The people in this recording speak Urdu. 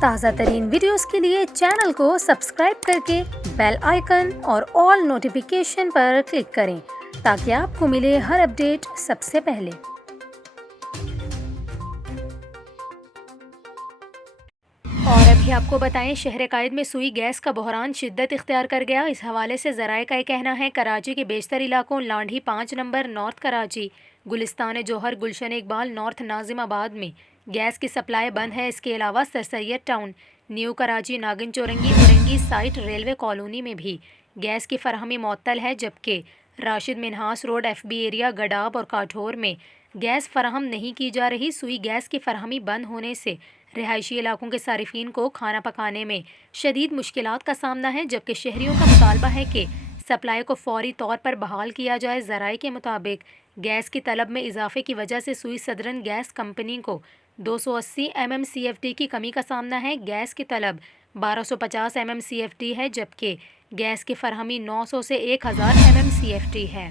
تازہ ترین ویڈیوز کے لیے چینل کو سبسکرائب کر کے بیل آئیکن اور آل نوٹیفیکیشن پر کلک کریں تاکہ آپ کو ملے ہر اپڈیٹ سب سے پہلے۔ اور ابھی آپ کو بتائیں، شہر قائد میں سوئی گیس کا بحران شدت اختیار کر گیا۔ اس حوالے سے ذرائع کا یہ کہنا ہے کراچی کے بیشتر علاقوں لانڈھی 5 نمبر، نارتھ کراچی، گلستان جوہر، گلشن اقبال، نارتھ ناظم آباد میں گیس کی سپلائی بند ہے۔ اس کے علاوہ Sir Syed Town, New Karachi, Nagan Chowrangi, Orangi Site, Railway Colony میں بھی گیس کی فراہمی معطل ہے، جبکہ Rashid Minhas Road, F B Area, Gadap اور کاٹھور میں گیس فراہم نہیں کی جا رہی۔ سوئی گیس کی فراہمی بند ہونے سے رہائشی علاقوں کے صارفین کو کھانا پکانے میں شدید مشکلات کا سامنا ہے، جبکہ شہریوں کا مطالبہ ہے کہ سپلائی کو فوری طور پر بحال کیا جائے۔ ذرائع کے مطابق گیس کی طلب میں اضافے کی وجہ سے سوئی سدرن گیس کمپنی کو 280 MMCFD کی کمی کا سامنا ہے۔ گیس کی طلب 1250 MMCFD ہے، جبکہ گیس کی فراہمی 900 سے 1000 MMCFD ہے۔